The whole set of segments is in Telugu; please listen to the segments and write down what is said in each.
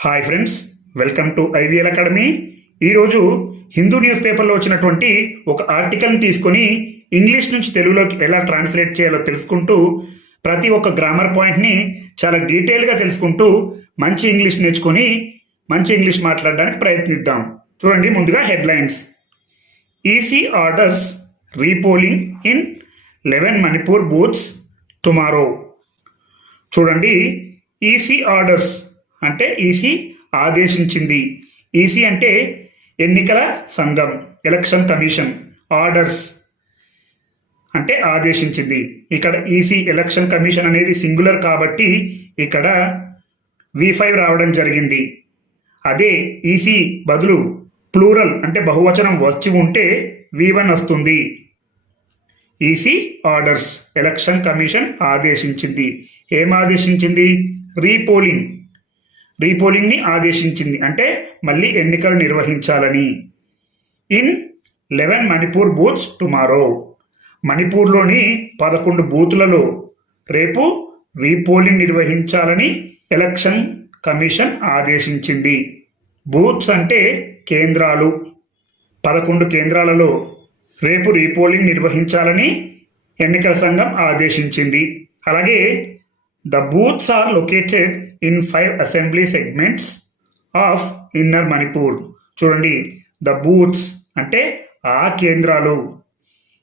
Hi friends welcome to IVL academy ఈరోజు హిందూ న్యూస్ పేపర్లో వచ్చినటువంటి ఒక ఆర్టికల్ని తీసుకొని ఇంగ్లీష్ నుంచి తెలుగులోకి ఎలా ట్రాన్స్లేట్ చేయాలో తెలుసుకుంటూ ప్రతి ఒక్క గ్రామర్ పాయింట్ని చాలా డీటెయిల్గా తెలుసుకుంటూ మంచి ఇంగ్లీష్ నేర్చుకొని మంచి ఇంగ్లీష్ మాట్లాడడానికి ప్రయత్నిద్దాం. చూడండి ముందుగా headlines EC orders repolling in eleven Manipur booths tomorrow చూడండి ఈసీ ఆర్డర్స్ అంటే ఈసీ ఆదేశించింది. ఈసీ అంటే ఎన్నికల సంఘం ఎలక్షన్ కమిషన్ ఆర్డర్స్ అంటే ఆదేశించింది. ఇక్కడ ఈసీ ఎలక్షన్ కమిషన్ అనేది సింగులర్ కాబట్టి ఇక్కడ వి ఫైవ్ రావడం జరిగింది. అదే ఈసీ బదులు ప్లూరల్ అంటే బహువచనం వచ్చి ఉంటే వి వన్ వస్తుంది. ఈసీ ఆర్డర్స్ ఎలక్షన్ కమిషన్ ఆదేశించింది. ఏం ఆదేశించింది? రీపోలింగ్. రీపోలింగ్ని ఆదేశించింది. అంటే మళ్ళీ ఎన్నికలు నిర్వహించాలని. In eleven Manipur booths tomorrow. మణిపూర్లోని పదకొండు బూతులలో రేపు రీపోలింగ్ నిర్వహించాలని ఎలక్షన్ కమిషన్ ఆదేశించింది. బూత్స్ అంటే కేంద్రాలు. పదకొండు కేంద్రాలలో రేపు రీపోలింగ్ నిర్వహించాలని ఎన్నికల సంఘం ఆదేశించింది. అలాగే the booths are located in five assembly segments of inner Manipur. చూడండి ద బూత్స్ అంటే ఆ కేంద్రాలు.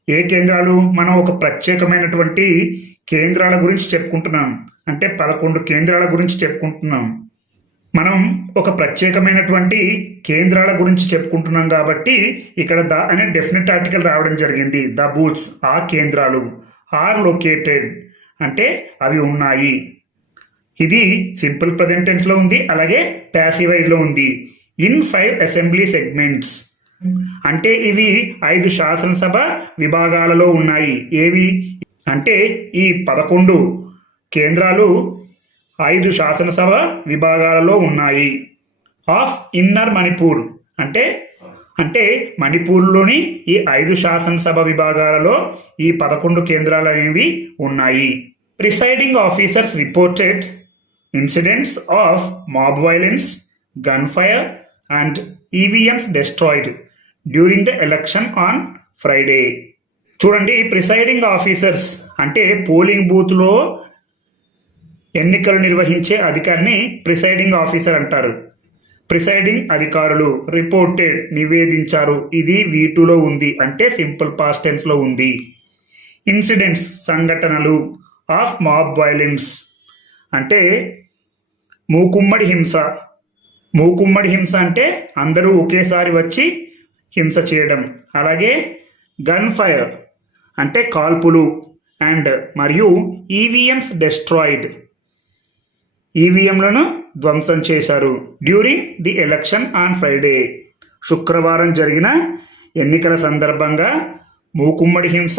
ఏ కేంద్రాలు? మనం ఒక ప్రత్యేకమైనటువంటి కేంద్రాల గురించి చెప్పుకుంటున్నాం. అంటే పదకొండు కేంద్రాల గురించి చెప్పుకుంటున్నాం. మనం ఒక ప్రత్యేకమైనటువంటి కేంద్రాల గురించి చెప్పుకుంటున్నాం కాబట్టి ఇక్కడ ద అనే డెఫినెట్ ఆర్టికల్ రావడం జరిగింది. ద బూత్స్ ఆ కేంద్రాలు. ఆర్ లొకేటెడ్ అంటే అవి ఉన్నాయి. ఇది సింపుల్ ప్రజెంట్ టెన్స్లో ఉంది అలాగే ప్యాసివైజ్లో ఉంది. ఇన్ ఫైవ్ అసెంబ్లీ సెగ్మెంట్స్ అంటే ఇవి ఐదు శాసనసభ విభాగాలలో ఉన్నాయి. ఏవి? అంటే ఈ పదకొండు కేంద్రాలు ఐదు శాసనసభ విభాగాలలో ఉన్నాయి. ఆఫ్ ఇన్నర్ మణిపూర్ అంటే అంటే మణిపూర్లోని ఈ ఐదు శాసనసభ విభాగాలలో ఈ పదకొండు కేంద్రాలు అనేవి ఉన్నాయి. Presiding officers reported incidents of mob violence gun fire and EVMs destroyed during the election on Friday చూడండి ప్రిసైడింగ్ ఆఫీసర్స్ అంటే పోలింగ్ బూత్లో ఎన్నికలు నిర్వహించే అధికారిని ప్రిసైడింగ్ ఆఫీసర్ అంటారు. ప్రిసైడింగ్ అధికారులు రిపోర్టెడ్ నివేదించారు ఇది వీటులో ఉంది అంటే సింపుల్ పాస్ట్ టెన్స్లో ఉంది. ఇన్సిడెంట్స్ సంఘటనలు ఆఫ్ మాబ్ వైలెన్స్ అంటే మూకుమ్మడి హింస. మూకుమ్మడి హింస అంటే అందరూ ఒకేసారి వచ్చి హింస చేయడం. అలాగే గన్ ఫైర్ అంటే కాల్పులు అండ్ మరియు ఈవీఎంస్ డెస్ట్రాయిడ్ ఈవీఎంలను ధ్వంసం చేశారు during the election on Friday శుక్రవారం జరిగిన ఎన్నికల సందర్భంగా మూకుమ్మడి హింస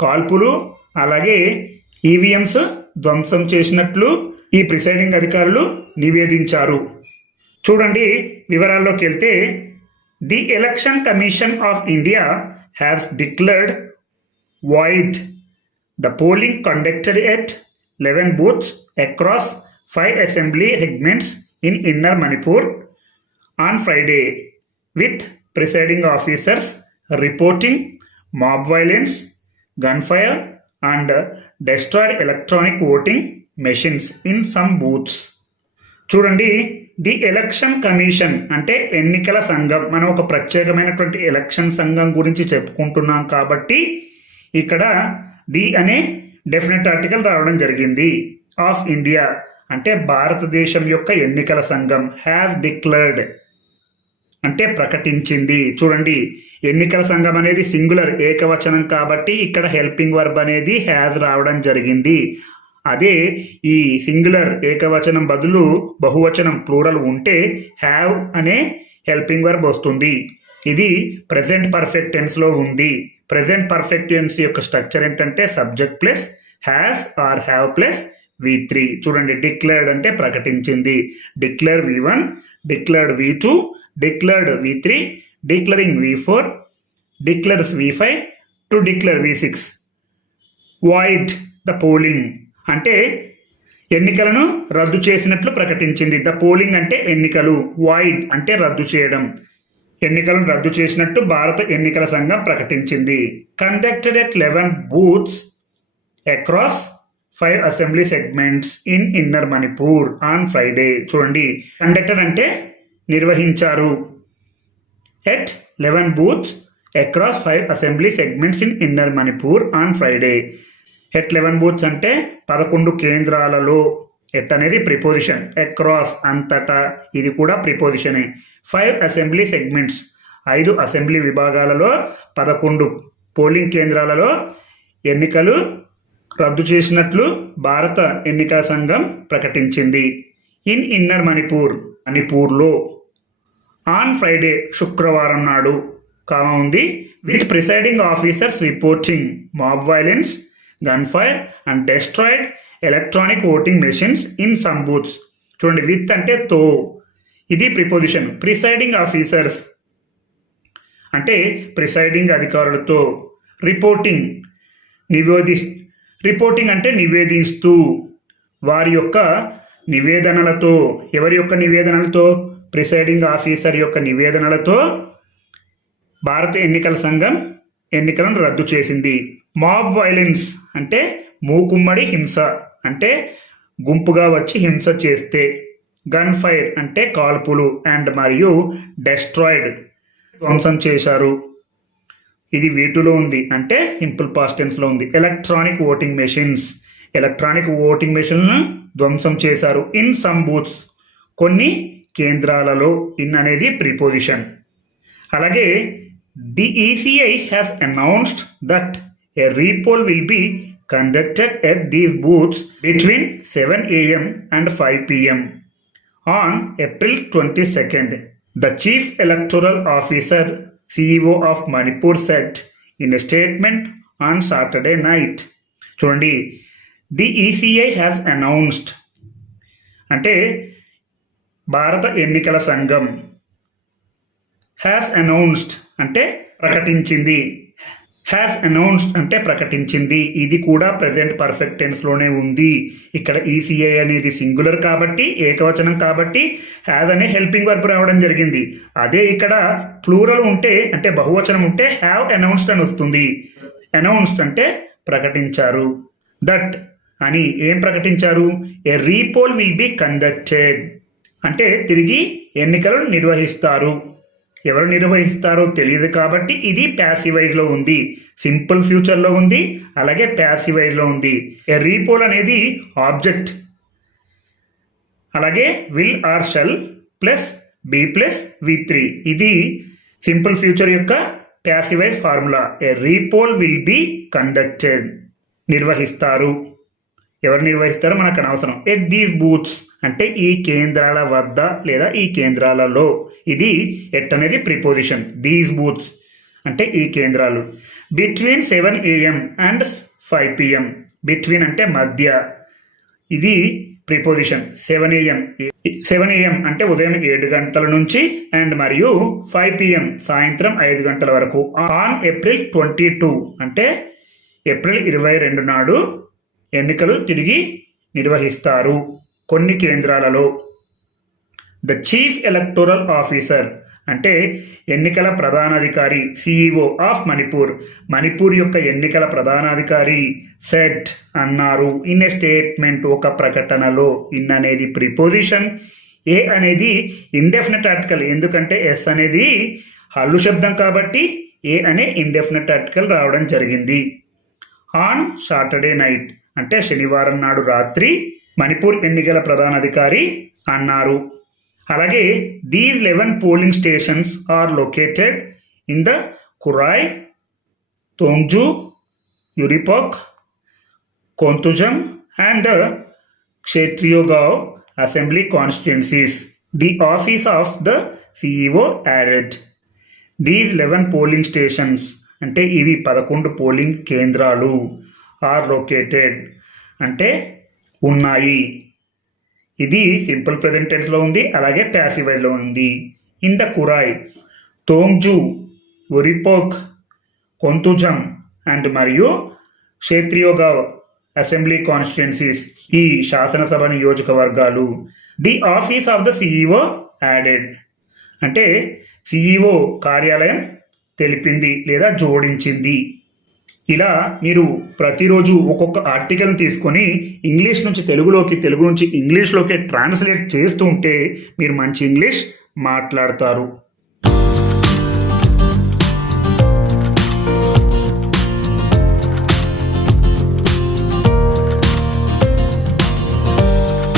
కాల్పులు అలాగే ఈవీఎంస్ ధ్వంసం చేసినట్లు ఈ ప్రిసైడింగ్ అధికారులు నివేదించారు. చూడండి వివరాల్లోకి వెళ్తే the election commission of India has declared void the polling conducted at eleven booths across five assembly segments in inner Manipur on Friday with presiding officers reporting mob violence gun and destroyed electronic voting machines in some booths చూడండి ది ఎలక్షన్ కమిషన్ అంటే ఎన్నికల సంఘం. మనం ఒక ప్రత్యేకమైనటువంటి ఎలక్షన్ సంఘం గురించి చెప్పుకుంటున్నాం కాబట్టి ఇక్కడ ది అనే డెఫినెట్ ఆర్టికల్ రావడం జరిగింది. ఆఫ్ ఇండియా అంటే భారతదేశం యొక్క ఎన్నికల సంఘం హ్యాస్ డిక్లర్డ్ అంటే ప్రకటించింది. చూడండి ఎన్నికల సంఘం అనేది సింగులర్ ఏకవచనం కాబట్టి ఇక్కడ హెల్పింగ్ వర్బ్ అనేది హ్యాజ్ రావడం జరిగింది. అదే ఈ సింగులర్ ఏకవచనం బదులు బహువచనం ప్లూరల్ ఉంటే హ్యావ్ అనే హెల్పింగ్ వర్బ్ వస్తుంది. ఇది ప్రజెంట్ పర్ఫెక్ట్ టెన్స్లో ఉంది. ప్రజెంట్ పర్ఫెక్ట్ టెన్స్ యొక్క స్ట్రక్చర్ ఏంటంటే subject plus has or have plus V three చూడండి డిక్లేర్డ్ అంటే ప్రకటించింది. Declare V one declared V two declared V three declaring V four declares V five to declare V six void the polling అంటే ఎన్నికలను రద్దు చేసినట్లు ప్రకటించింది. ద పోలింగ్ అంటే ఎన్నికలు. వాయిడ్ అంటే రద్దు చేయడం. ఎన్నికలను రద్దు చేసినట్టు భారత ఎన్నికల సంఘం ప్రకటించింది. Conducted at eleven booths across five assembly segments in inner Manipur on Friday చూడండి. కండక్టర్ అంటే నిర్వహించారు. At eleven booths across five assembly segments in inner Manipur on Friday at eleven booths అంటే పదకొండు కేంద్రాలలో ఎట్ అనేది ప్రిపోజిషన్ అక్రాస్ అంతటా. ఇది కూడా ప్రిపోజిషనే. ఫైవ్ అసెంబ్లీ సెగ్మెంట్స్ ఐదు అసెంబ్లీ విభాగాలలో పదకొండు పోలింగ్ కేంద్రాలలో ఎన్నికలు రద్దు చేసినట్లు భారత ఎన్నికల సంఘం ప్రకటించింది. ఇన్ ఇన్నర్ మణిపూర్ మణిపూర్లో ఆన్ ఫ్రైడే శుక్రవారం నాడు కామ ఉంది. With presiding officers reporting mob violence gun fire and destroyed electronic voting machines in some booths చూడండి విత్ అంటే తో. ఇది ప్రిపోజిషన్ ప్రిసైడింగ్ ఆఫీసర్స్ అంటే ప్రిసైడింగ్ అధికారులతో. రిపోర్టింగ్ నివేది రిపోర్టింగ్ అంటే నివేదిస్తూ. వారి యొక్క నివేదనలతో ఎవరి యొక్క నివేదనలతో? ప్రిసైడింగ్ ఆఫీసర్ యొక్క నివేదనలతో భారత ఎన్నికల సంఘం ఎన్నికలను రద్దు చేసింది. మాబ్ వైలెన్స్ అంటే మూకుమ్మడి హింస అంటే గుంపుగా వచ్చి హింస చేస్తే. గన్ ఫైర్ అంటే కాల్పులు అండ్ మరియు డెస్ట్రాయిడ్ ధ్వంసం చేశారు. ఇది వీటిలో ఉంది అంటే సింపుల్ పాస్టెన్స్లో ఉంది. Electronic voting machines electronic voting మెషిన్లను ధ్వంసం చేశారు. ఇన్ సమ్ బూత్స్ కొన్ని కేంద్రాలలో. ఇన్ అనేది ప్రిపోజిషన్ అలాగే the ECI has announced that a repoll will be conducted at these booths between seven AM and five pm. On April twenty second the chief Officer, officer of of Manipur said in statement statement on Saturday night చూడండి ది ఈసీఐ హ్యాస్ అనౌన్స్డ్ అంటే భారత ఎన్నికల సంఘం హ్యాస్ అనౌన్స్డ్ అంటే ప్రకటించింది హ్యాస్ అనౌన్స్డ్ అంటే ప్రకటించింది. ఇది కూడా ప్రజెంట్ పర్ఫెక్ట్ టెన్స్లోనే ఉంది. ఇక్కడ ఈసీఐ అనేది సింగులర్ కాబట్టి ఏకవచనం కాబట్టి హ్యాజ్ అనే హెల్పింగ్ వర్బ్ రావడం జరిగింది. అదే ఇక్కడ ప్లూరల్ ఉంటే అంటే బహువచనం ఉంటే హ్యావ్ అనౌన్స్డ్ అని వస్తుంది. అనౌన్స్డ్ అంటే ప్రకటించారు. దట్ అని ఏం ప్రకటించారు? A repoll will be conducted అంటే తిరిగి ఎన్నికలు నిర్వహిస్తారు. ఎవరు నిర్వహిస్తారో తెలియదు కాబట్టి ఇది ప్యాసివైజ్లో ఉంది. సింపుల్ ఫ్యూచర్లో ఉంది అలాగే ప్యాసివైజ్లో ఉంది. ఏ రీపోల్ అనేది ఆబ్జెక్ట్ అలాగే will or shall plus be plus V three ఇది సింపుల్ ఫ్యూచర్ యొక్క passivize formula a repoll will be conducted నిర్వహిస్తారు. ఎవరు నిర్వహిస్తారో మనకు అనవసరం. ఎట్ దీస్ బూత్స్ అంటే ఈ కేంద్రాల వద్ద లేదా ఈ కేంద్రాలలో ఇది ఎట్ అనేది ప్రిపోజిషన్ దీస్ బూత్స్ అంటే ఈ కేంద్రాలు. Between seven AM and five PM between అంటే మధ్య. ఇది preposition seven AM seven AM అంటే ఉదయం ఏడు గంటల నుంచి అండ్ మరియు ఫైవ్ పిఎం సాయంత్రం ఐదు గంటల వరకు. ఆన్ ఏప్రిల్ ట్వంటీ టూ అంటే ఏప్రిల్ ఇరవై రెండు నాడు ఎన్నికలు తిరిగి నిర్వహిస్తారు. కొన్ని కేంద్రాలలో ద చీఫ్ ఎలక్టోరల్ ఆఫీసర్ అంటే ఎన్నికల ప్రధానాధికారి సిఇఓ ఆఫ్ మణిపూర్ మణిపూర్ యొక్క ఎన్నికల ప్రధానాధికారి సెట్ అన్నారు. ఇన్ ఏ స్టేట్మెంట్ ఒక ప్రకటనలో ఇన్ అనేది ప్రిపోజిషన్ ఏ అనేది ఇండెఫినెట్ ఆర్టికల్ ఎందుకంటే ఎస్ అనేది హల్లు శబ్దం కాబట్టి ఏ అనే ఇండెఫినెట్ ఆర్టికల్ రావడం జరిగింది. ఆన్ సాటర్డే నైట్ అంటే శనివారం నాడు రాత్రి మణిపూర్ ఎన్నికల ప్రధానాధికారి అన్నారు. అలాగే these eleven polling stations are located in the Kurai Thongju Uripok Konthoujam and Kshetrigao assembly constituencies the office of the CEO added these eleven polling stations అంటే ఇవి పదకొండు పోలింగ్ కేంద్రాలు ఆర్ లొకేటెడ్ అంటే ఉన్నాయి. ఇది సింపుల్ ప్రజెంట్ టెన్స్లో ఉంది అలాగే ప్యాసివైజ్లో ఉంది. In the Kurai Thongju Uripok Konthoujam and మరియు క్షేత్రియోగావ్ అసెంబ్లీ కాన్స్టిట్యున్సీస్ ఈ శాసనసభ నియోజకవర్గాలు. The office of the CEO added. అంటే సిఇఓ కార్యాలయం తెలిపింది లేదా జోడించింది. ఇలా మీరు ప్రతిరోజు ఒక్కొక్క ఆర్టికల్ తీసుకొని ఇంగ్లీష్ నుంచి తెలుగులోకి తెలుగు నుంచి ఇంగ్లీష్లోకి ట్రాన్స్లేట్ చేస్తూ ఉంటే మీరు మంచి ఇంగ్లీష్ మాట్లాడతారు.